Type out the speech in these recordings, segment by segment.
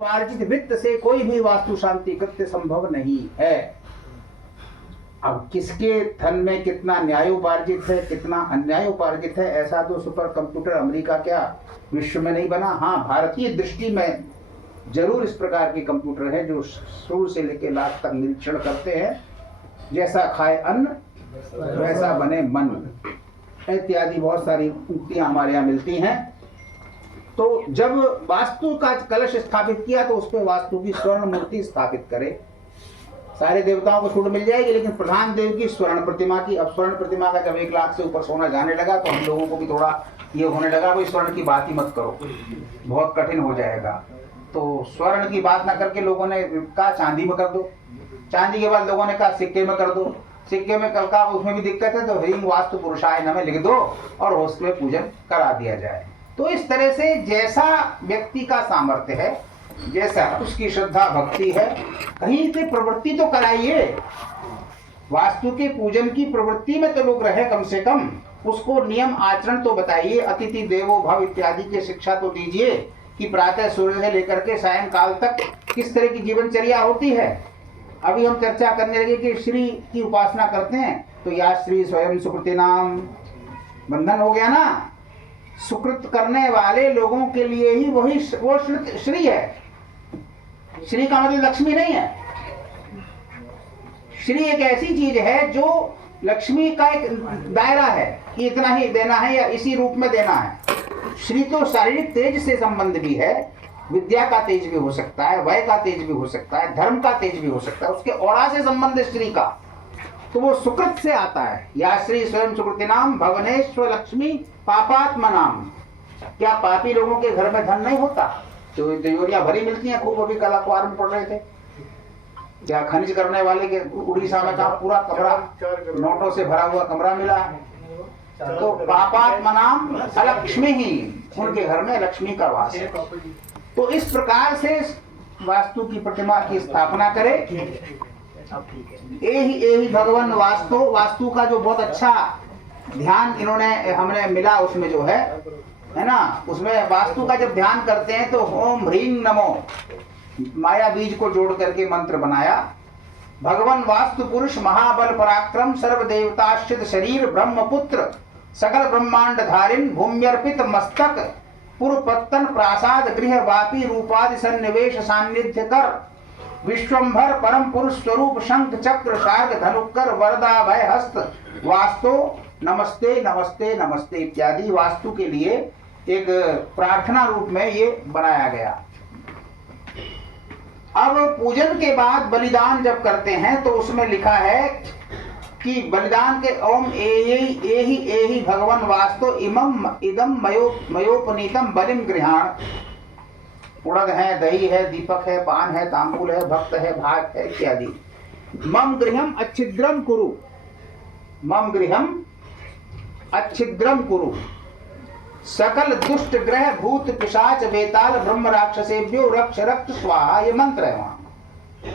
अर्जित वित्त से कोई भी वास्तु शांति कृत्य संभव नहीं है। अब किसके धन में कितना न्यायोपार्जित है, कितना अन्यायोपार्जित है, ऐसा तो सुपर कंप्यूटर अमेरिका क्या विश्व में नहीं बना। हाँ, भारतीय दृष्टि में जरूर इस प्रकार के कंप्यूटर है जो शुरू से लेकर लास्ट तक निरीक्षण करते हैं, जैसा खाए अन्न वैसा बने मन इत्यादि बहुत सारी उक्तियां हमारे यहाँ मिलती हैं। तो जब वास्तु का कलश स्थापित किया तो उस पर वास्तु की स्वर्ण मूर्ति स्थापित करे। सारे देवताओं को छूट मिल जाएगी, लेकिन प्रधान देव की स्वर्ण प्रतिमा की। अब स्वर्ण प्रतिमा का जब 1 लाख से ऊपर सोना जाने लगा तो हम लोगों को भी थोड़ा ये होने लगा, भाई स्वर्ण की बात ही मत करो, बहुत कठिन हो जाएगा। तो स्वर्ण की बात ना करके लोगों ने कहा चांदी में कर दो, चांदी के बाद लोगों ने कहा सिक्के में कर दो, सिक्के में कल का उसमें भी दिक्कत है तो ह्रीं वास्तु पुरुषाय नमः लिख दो और उसमें पूजन करा दिया जाए। तो इस तरह से जैसा व्यक्ति का सामर्थ्य है, जैसा उसकी श्रद्धा भक्ति है, कहीं से प्रवृत्ति तो कराइए। वास्तु के पूजन की प्रवृत्ति में तो लोग रहे, कम से कम उसको नियम आचरण तो बताइए। अतिथि देवो भव इत्यादि की शिक्षा तो दीजिए कि प्रातः सूर्य से लेकर के सायंकाल तक किस तरह की जीवनचर्या होती है। अभी हम चर्चा करने लगे कि श्री की उपासना करते हैं तो या श्री स्वयं सुकृति नाम बंधन हो गया ना। सुकृत करने वाले लोगों के लिए ही वो श्री है। श्री का मतलब लक्ष्मी नहीं है। श्री एक ऐसी चीज है जो लक्ष्मी का एक दायरा है कि इतना ही देना है या इसी रूप में देना है। श्री तो शारीरिक तेज से संबंध भी है, विद्या का तेज भी हो सकता है, वय का तेज भी हो सकता है, धर्म का तेज भी हो सकता है, उसके औरा से संबंध है श्री का। तो वो सुकृत से आता है। या श्री स्वयं सुकृति नाम भवनेश्वर लक्ष्मी पापात्मा नाम। क्या पापी लोगों के घर में धन नहीं होता? तो तिजोरियां भरी मिलती हैं खूब। अभी कल अखबार में पढ़ रहे थे, क्या खनिज करने वाले के उड़ीसा में कहा पूरा कमरा नोटों से भरा हुआ कमरा मिला। तो पापात्मा नाम अलक्ष्मी ही, उनके घर में लक्ष्मी का वास है। तो इस प्रकार से वास्तु की प्रतिमा की स्थापना करे। यही भगवान वास्तु का जो बहुत अच्छा ध्यान इन्होंने हमने मिला उसमें जो है ना, उसमें वास्तु का जब ध्यान करते हैं तो ओम ह्रीं नमो माया बीज को जोड़ करके मंत्र बनाया। भगवान वास्तु पुरुष महाबल पराक्रम सर्व देवताश्चित शरीर ब्रह्मपुत्र सकल ब्रह्मांड धारिन भूम्यर्पित मस्तक पुरपत्तन प्रासाद गृह वापी रूपादि सन्निवेश सान्निध्य कर विश्वंभर परम पुरुष स्वरूप शंख चक्र शार्ग धनुकर वरदा भय हस्त वास्तु नमस्ते नमस्ते नमस्ते इत्यादि वास्तु के लिए एक प्रार्थना रूप में ये बनाया गया। अब पूजन के बाद बलिदान जब करते हैं तो उसमें लिखा है कि बलिदान के ओम एहि भगवान वास्तु इमम इदम मयोपनीतम बलिम गृहाण। उड़द है, दही है, दीपक है, पान है, तांबूल है, भक्त है, भाग है इत्यादि। मम गृहम अच्छिद्रम कुरु, मम गृहम अच्छिद्रम कुरु सकल दुष्ट ग्रह भूत पिशाच बेताल ब्रह्म राक्षसेभ्यो रक्ष रक्त स्वाहा। ये मंत्र है वहां।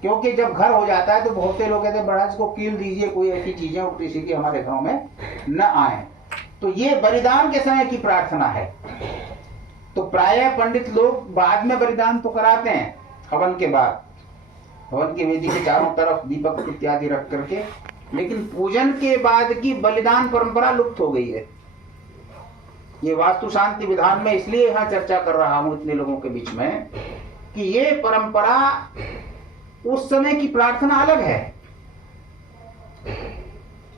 क्योंकि जब घर हो जाता है तो बहुत से लोग कहते हैं महाराज को कील दीजिए, कोई ऐसी चीजें उल्टी सीधी हमारे घरों में न आए। तो ये बलिदान के समय की प्रार्थना है। तो प्रायः पंडित लोग बाद में बलिदान तो कराते हैं, हवन के बाद, हवन की वेदी के चारों तरफ दीपक इत्यादि रख करके, लेकिन पूजन के बाद की बलिदान परंपरा लुप्त हो गई है। ये वास्तु शांति विधान में इसलिए यहाँ चर्चा कर रहा हूं इतने लोगों के बीच में कि ये परंपरा उस समय की प्रार्थना अलग है।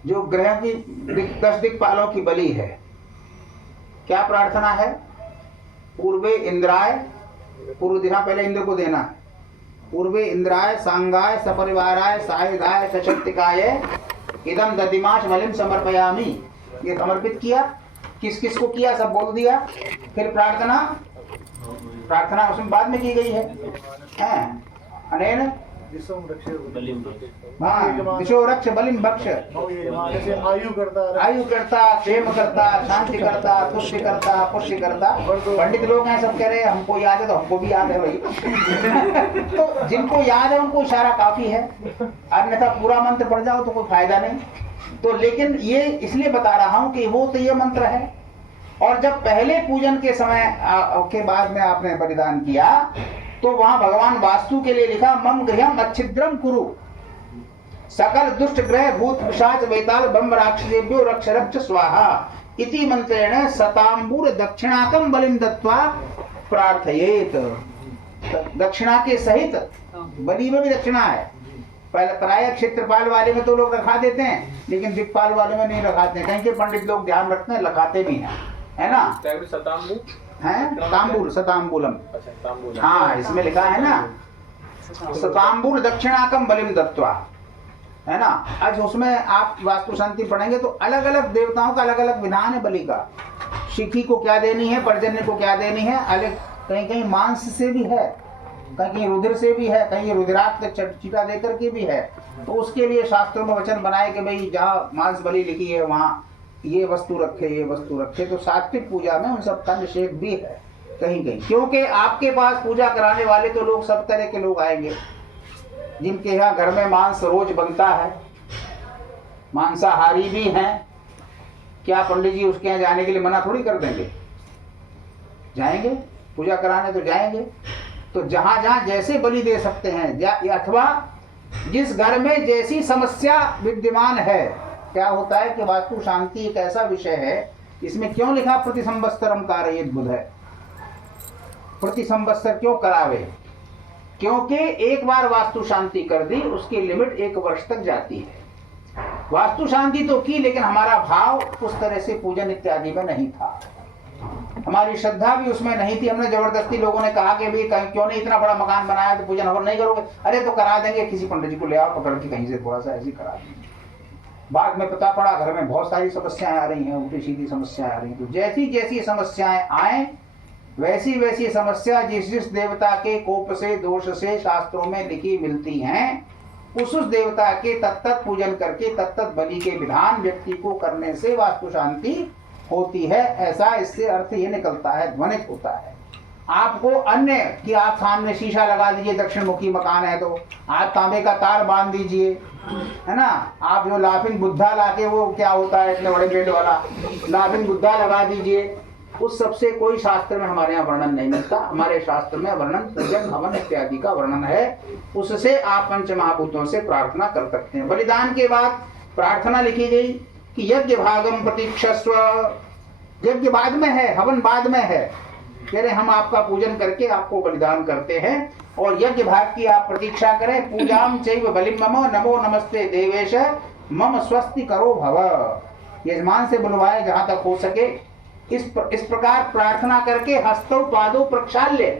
जो ग्रह की 10 दिक्पालों की बलि है, क्या प्रार्थना है? पूर्वे इंद्राय, पूर्व दिना पहले इंद्र को देना है। पूर्वे इंद्राय सांगाय सपरिवाराय सायुधाय सशक्तिकाय इदम दधिमाश बलिम समर्पयामि। ये समर्पित किया, किस किस को किया सब बोल दिया। फिर प्रार्थना उसमें बाद में की गई है। अनेन दिशो रक्ष बलिम बक्ष। आयु करता, क्षेम करता, शांति करता, तुष्टि करता, पुष्टि करता। पंडित लोग हैं सब कह रहे हैं हमको याद है तो हमको भी याद है भाई। तो जिनको याद है उनको इशारा काफी है, अन्यथा पूरा मंत्र पढ़ जाओ तो कोई फायदा नहीं। तो लेकिन ये इसलिए बता रहा हूं कि वो तो ये मंत्र है और जब पहले पूजन के समय के बाद में आपने बलिदान किया तो वहां भगवान वास्तु के लिए लिखा मम गृहम अच्छिद्रम कुरु सकल दुष्ट ग्रह भूत पिशाच वेताल ब्रह्म राक्षसेभ्यो रक्ष रक्ष स्वाहा इति मंत्रेण शतांबूर दक्षिणाकम बलिम दत्वा प्रार्थयेत। दक्षिणा के सहित बलि में भी दक्षिणा है। पहले प्राय क्षेत्रपाल वाले में तो लोग रखा देते हैं, लेकिन दिक्पाल वाले में नहीं रखाते हैं। कहीं के पंडित लोग ध्यान रखते हैं, लखाते भी हैं, है ना। तांबूल शतांबूलम, हाँ इसमें लिखा है ना शतांबूल दक्षिणाकम बलिम दत्वा, है ना। आज उसमें आप वास्तु शांति पढ़ेंगे तो अलग अलग देवताओं का अलग अलग विधान है बलि का। शिखी को क्या देनी है, पर्जन्य को क्या देनी है, अलग कहीं कहीं मांस से भी है, कहीं रुधिर से भी है, कहीं रुधिराक्ष चीटा देकर के भी है। तो उसके लिए शास्त्रों में वचन बनाए कि भाई जहाँ मांस बलि लिखी है वहाँ ये वस्तु रखे, ये वस्तु रखे। तो सात्विक पूजा में उन सब का निषेध भी है कहीं कहीं, क्योंकि आपके पास पूजा कराने वाले तो लोग सब तरह के लोग आएंगे। जिनके यहाँ घर में मांस रोज बनता है, मांसाहारी भी हैं, क्या पंडित जी उसके यहाँ जाने के लिए मना थोड़ी कर देंगे? जाएंगे पूजा कराने तो जाएंगे। तो जहां जहां जैसे बलि दे सकते हैं, अथवा जिस घर में जैसी समस्या विद्यमान है। क्या होता है कि वास्तु शांति एक ऐसा विषय है, इसमें क्यों लिखा प्रति संवत्सरम कारयेत बुध है। प्रति संवत्सर क्यों करावे? क्योंकि एक बार वास्तु शांति कर दी, उसकी लिमिट 1 वर्ष तक जाती है। वास्तु शांति तो की, लेकिन हमारा भाव उस तरह से पूजन इत्यादि में नहीं था, हमारी श्रद्धा भी उसमें नहीं थी। हमने जबरदस्ती, लोगों ने कहा कि भाई क्यों नहीं इतना बड़ा मकान बनाया तो पूजन हवन नहीं करोगे? अरे तो करा देंगे, किसी पंडित जी को ले आओ पकड़ के कहीं से, थोड़ा सा ऐसे करा देंगे। बाद में पता पड़ा घर में बहुत सारी समस्याएं आ रही हैं, उल्टी सीधी समस्याएं आ रही हैं। तो जैसी जैसी समस्याएं आए वैसी वैसी समस्या जिस जिस देवता के कोप से दोष से शास्त्रों में लिखी मिलती हैं, उस देवता के तत्त पूजन करके तत्त बलि के विधान व्यक्ति को करने से वास्तु शांति होती है। ऐसा इससे अर्थ ये निकलता है, ध्वनित होता है। आपको अन्य कि आप सामने शीशा लगा दीजिए, दक्षिण मुखी मकान है तो आप तांबे का तार बांध दीजिए, है ना। आप जो लाफिंग बुद्धा लाके, वो क्या होता है इतने बड़े बेड वाला लाफिंग बुद्धा लगा दीजिए, उस सबसे कोई शास्त्र में हमारे यहाँ वर्णन नहीं मिलता। हमारे शास्त्र में वर्णन पूजन हवन इत्यादि का वर्णन है, उससे आप पंच महाभूतों से प्रार्थना कर सकते हैं। बलिदान के बाद प्रार्थना लिखी गई कि यज्ञ भागम प्रतीक्षस्व। यज्ञ बाद में है, हवन बाद में है। कह रहे हम आपका पूजन करके आपको बलिदान करते हैं और यज्ञ भाग की आप प्रतीक्षा करें। पूजाम चैव बलिम मम नमो नमस्ते देवेश मम स्वस्ति करो भव। यजमान से बुलवाए जहां तक हो सके। इस प्रकार प्रार्थना करके हस्तों पादों प्रक्षाल्य,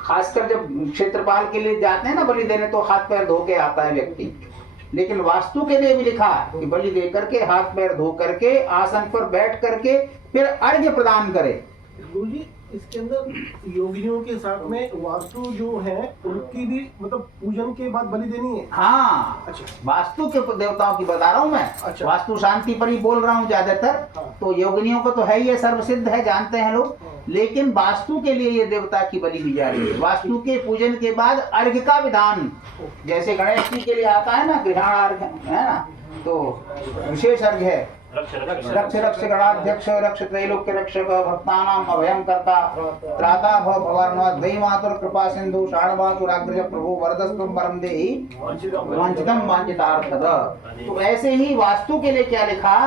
खासकर जब क्षेत्रपाल के लिए जाते हैं ना बलि देने, तो हाथ पैर धो के आता है व्यक्ति। लेकिन वास्तु के लिए भी लिखा कि बलि दे करके हाथ पैर धो करके आसन पर बैठ करके फिर अर्घ्य प्रदान करे। गुरुजी, इसके अंदर योगियों के साथ में वास्तु जो है उनकी भी मतलब पूजन के बाद बलि देनी है। हाँ, अच्छा, वास्तु के देवताओं की बता रहा हूँ मैं। अच्छा, वास्तु शांति पर ही बोल रहा हूँ ज्यादातर। हाँ। तो योगिनियों को तो है ये सर्वसिद्ध है, जानते हैं लोग। हाँ। लेकिन वास्तु के लिए ये देवता की बलि दी जा रही है। वास्तु के पूजन के बाद अर्घ्य का विधान, जैसे गणेश जी के लिए आता है ना गृहाण अर्घ्य, है ना, तो विशेष अर्घ्य है। रक्ष रक्ष गणाध्यक्ष रक्ष त्रैलोक्य रक्षक भक्तानां अभयं कर्ता त्राता भव भवार्णव दई मातुर कृपा सिंधु शाणवातुराग्रज प्रभु वरदस्त्वं परम देहि वांछितं वांछितार्थद। तो ऐसे ही वास्तु के लिए क्या लिखा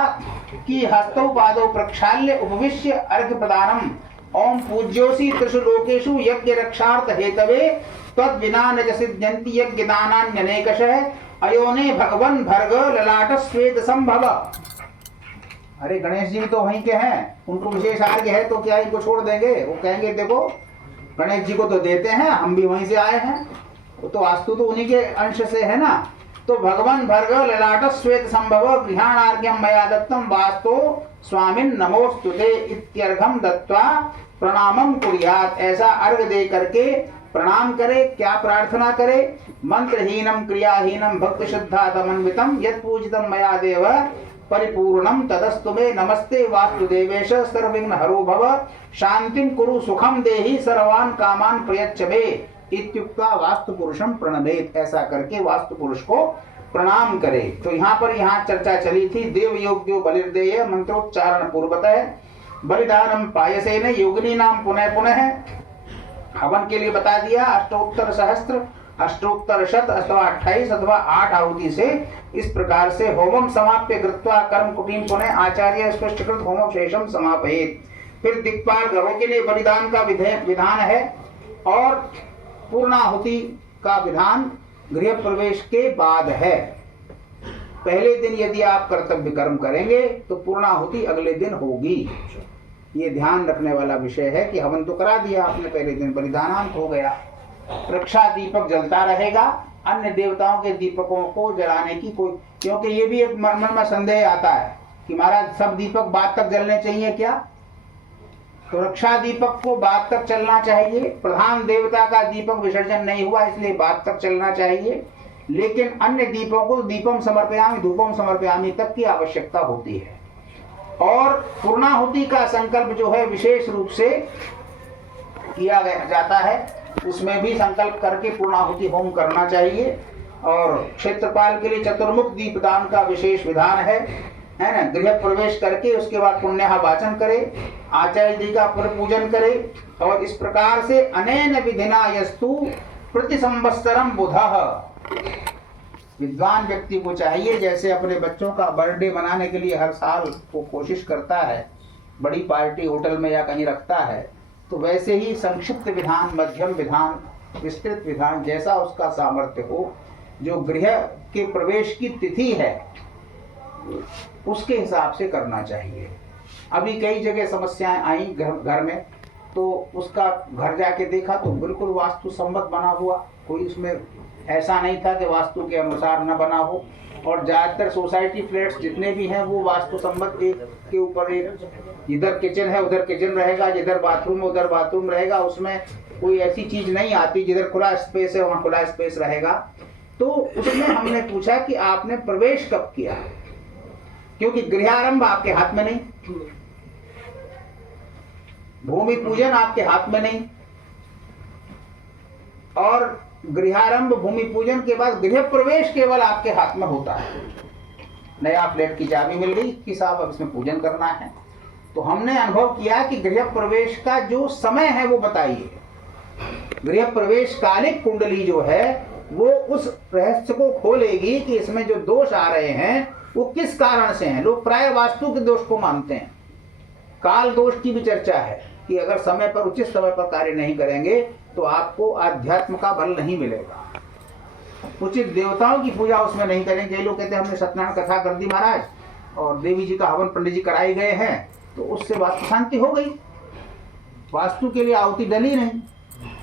कि हस्तौ पादौ प्रक्षाल्य उपविश्य अर्घ्य प्रदानम ओम पूज्योसि त्रिषु लोकेषु यज्ञ रक्षार्थ हेतवे तद्विना न सिद्ध्यन्ति यज्ञ दानान्यनेकशः अयोने भगवन् भर्ग ललाट श्वेत संभव। अरे गणेश जी तो वहीं के हैं, उनको विशेष अर्घ्य है तो क्या इनको छोड़ देंगे? वो कहेंगे देखो गणेश जी को तो देते हैं, हम भी वहीं से आए हैं, वो तो वास्तु तो उन्हीं के अंश से है ना। तो भगवान भर्ग ललाट श्वेत संभव गृहाणार्घ्यम मया दत्तम वास्तु स्वामिन नमोस्तुते इत्यर्घम दत्वा प्रणामम कुर्यात्। ऐसा अर्घ दे करके प्रणाम करे। क्या प्रार्थना करे? मंत्रहीनम क्रियाहीनम भक्ति श्रद्धा समन्वितम यत् पूजितम मया देव परिपूर्णम तदस्तु मे नमस्ते वास्तुदेवेश सर्वविघ्न हरो भव शांतिं कुरु सुखम देहि सर्वान् कामान् प्रयच्छ मे इत्युक्त्वा वास्तु पुरुषम प्रणमेत। ऐसा करके वास्तु पुरुष को प्रणाम करे। तो यहाँ चर्चा चली थी देव योग्यो बलिर्देय मंत्रोच्चारण पूर्वतः बलिदानम पायसेन योगिनी नाम पुनः पुनः हवन के लिए बता दिया अष्टोत्तर सहस्त्र, अष्टोत्तर शत अथवा 28 अथवा 8 आहुति से। इस प्रकार से होमम समाप्य कृत्वा कर्म कुटीम पुनः आचार्य स्पष्टकृत होमम शेषम समापयेत्। फिर दिक्पाल ग्रहों के लिए बलिदान का विधान है और पूर्णाहुति का विधान गृह प्रवेश के बाद है। पहले दिन यदि आप कर्तव्य कर्म करेंगे तो पूर्णाहुति अगले दिन होगी। ये ध्यान रखने वाला विषय है कि हवन तो करा दिया आपने पहले दिन, बलिदानांत हो गया। रक्षा दीपक जलता रहेगा, अन्य देवताओं के दीपकों को जलाने की कोई, क्योंकि ये भी एक मन में संदेह आता है कि महाराज सब दीपक बाद तक जलने चाहिए क्या? तो रक्षा दीपक को बाद तक चलना चाहिए। प्रधान देवता का दीपक विसर्जन नहीं हुआ इसलिए बाद तक चलना चाहिए, लेकिन अन्य दीपों को दीपम समर्पयामि धूपम समर्पयामि तक की आवश्यकता होती है। और पूर्णाहुति का संकल्प जो है विशेष रूप से किया जाता है, उसमें भी संकल्प करके पूर्णाहुति होम करना चाहिए। और क्षेत्रपाल के लिए चतुर्मुख दीपदान का विशेष विधान है ना। गृह प्रवेश करके उसके बाद पुण्यहा वाचन करे, आचार्य जी का पूजन करे। और इस प्रकार से अनेन विधिना यस्तु प्रति संवत्सरम बुधः। विद्वान व्यक्ति को चाहिए, जैसे अपने बच्चों का बर्थडे मनाने के लिए हर साल वो कोशिश करता है, बड़ी पार्टी होटल में या कहीं रखता है, तो वैसे ही संक्षिप्त विधान, मध्यम विधान, विस्तृत विधान, जैसा उसका सामर्थ्य हो, जो गृह के प्रवेश की तिथि है उसके हिसाब से करना चाहिए। अभी कई जगह समस्याएं आई घर में, तो उसका घर जाके देखा तो बिल्कुल वास्तु सम्मत बना हुआ, कोई उसमें ऐसा नहीं था कि वास्तु के अनुसार न बना हो। और ज़्यादातर सोसाइटी फ्लैट्स जितने भी हैं वो वास्तु सम्मत एक के ऊपर एक, इधर किचन है उधर किचन रहेगा, जिधर बाथरूम है उधर बाथरूम रहेगा, उसमें कोई ऐसी चीज नहीं आती जिधर खुला स्पेस है वहाँ खुला स्पेस रहेगा। तो उसमें हमने पूछा कि आपने प्रवेश कब किया, क्योंकि गृहारंभ आपके हाथ में नहीं, भूमि पूजन आपके हाथ में नहीं, और गृहारंभ भूमि पूजन के बाद गृह प्रवेश केवल आपके हाथ में होता है। नया फ्लैट की चाबी मिल गई कि साहब अब इसमें पूजन करना है, तो हमने अनुभव किया कि गृह प्रवेश का जो समय है वो बताइए। गृह प्रवेश कालिक कुंडली जो है वो उस रहस्य को खोलेगी कि इसमें जो दोष आ रहे हैं वो किस कारण से हैं। लोग प्राय वास्तु के दोष को मानते हैं, काल दोष की भी चर्चा है कि अगर समय पर उचित समय पर कार्य नहीं करेंगे तो आपको आध्यात्म का बल नहीं मिलेगा। उचित देवताओं की पूजा उसमें नहीं करेंगे। लोग कहते हैं हमने सत्यनारायण कथा कर दी महाराज और देवी जी का हवन पंडित जी कराए गए हैं तो उससे वास्तु शांति हो गई, वास्तु के लिए आहुति डली नहीं।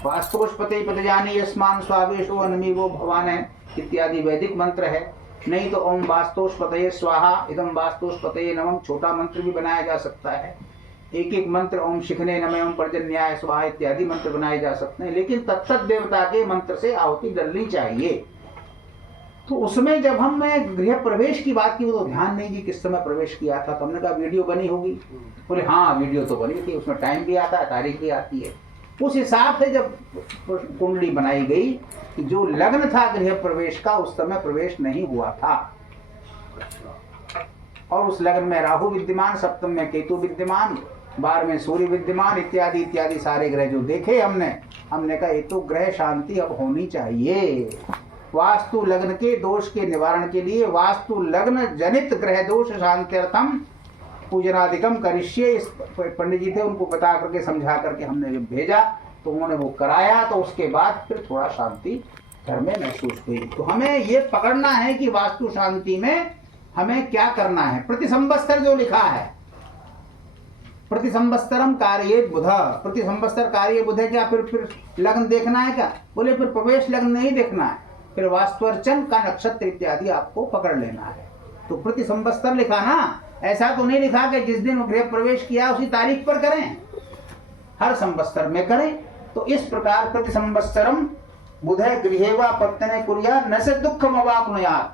वास्तुष्पते पतजानी यस्मान स्वावेशो अनमीवो भवान है इत्यादि वैदिक मंत्र है। नहीं तो ओम वास्तुष्पतये स्वाहा इदम वास्तुष्पतये नमः छोटा मंत्र भी बनाया जा सकता है। एक एक मंत्र ओम शिखने नमः ओम पर्जन्याय स्वाहा इत्यादि मंत्र बनाए जा सकते हैं, लेकिन तत्त देवता के मंत्र से आहुति डलनी चाहिए। तो उसमें जब हमने गृह प्रवेश की बात की तो ध्यान नहीं कि किस समय प्रवेश किया था, तो हमने कहा वीडियो बनी होगी। बोले हाँ वीडियो तो बनी थी, उसमें टाइम भी आता है, तारीख भी आती है। उस हिसाब से जब कुंडली बनाई गई कि जो लग्न था गृह प्रवेश का उस समय प्रवेश नहीं हुआ था, और उस लग्न में राहु विद्यमान, सप्तम में केतु विद्यमान, 12 में सूर्य विद्यमान इत्यादि इत्यादि सारे ग्रह जो देखे हमने कहा ये तो ग्रह शांति अब होनी चाहिए। वास्तु लग्न के दोष के निवारण के लिए वास्तु लग्न जनित ग्रह दोष शांत्यर्थम पूजनादिकम करिष्ये। इस पंडित जी थे, उनको बता करके समझा करके हमने भेजा तो उन्होंने वो कराया, तो उसके बाद फिर थोड़ा शांति घर में महसूस हुई। तो हमें ये पकड़ना है कि वास्तु शांति में हमें क्या करना है। प्रति संवत्सर जो लिखा है, प्रति संवत्सरम कार्ये बुध, प्रति संवत्सर कार्य बुध है क्या? फिर लग्न देखना है क्या? बोले फिर प्रवेश लग्न नहीं देखना है, फिर वास्तुअर्चन का नक्षत्र इत्यादि आपको पकड़ लेना है। तो प्रति संवत्सर लिखा ना, ऐसा तो नहीं लिखा कि जिस दिन गृह प्रवेश किया उसी तारीख पर करें, हर संवत्सर में करें। तो इस प्रकार प्रति संवत्सरम बुधे गृहेवा पत्तने कुर्या न से दुःखम अवाप्नुयात्,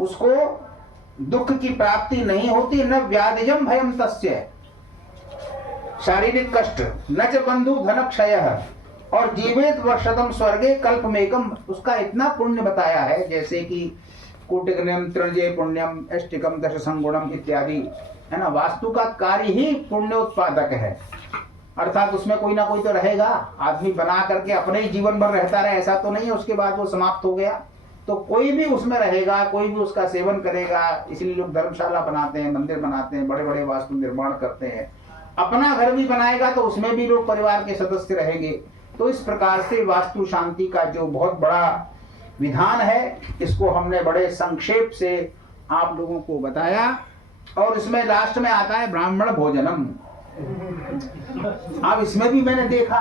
उसको दुख की प्राप्ति नहीं होती, न व्याधिजम भयम तस्य, शारीरिक कष्ट, न च बंधु धन क्षय, और जीवेत वर्षदम स्वर्गे कल्पमेकम। उसका इतना पुण्य बताया है जैसे कि कोटिकनम त्रिजय पुण्यम अष्टिकम दश संगुणम इत्यादि है ना। वास्तु का कार्य ही पुण्य उत्पादक है। अर्थात उसमें कोई ना कोई तो रहेगा। आदमी बना करके अपने ही जीवन भर रहता रहे ऐसा तो नहीं है, उसके बाद वो समाप्त हो गया। तो कोई भी उसमें रहेगा, कोई भी उसका सेवन करेगा। इसलिए लोग धर्मशाला बनाते हैं, मंदिर बनाते हैं, बड़े बड़े वास्तु निर्माण करते हैं। अपना घर भी बनाएगा तो उसमें भी लोग परिवार के सदस्य रहेंगे। तो इस प्रकार से वास्तु शांति का जो बहुत बड़ा विधान है, इसको हमने बड़े संक्षेप से आप लोगों को बताया। और इसमें लास्ट में आता है ब्राह्मण भोजनम। अब इसमें भी मैंने देखा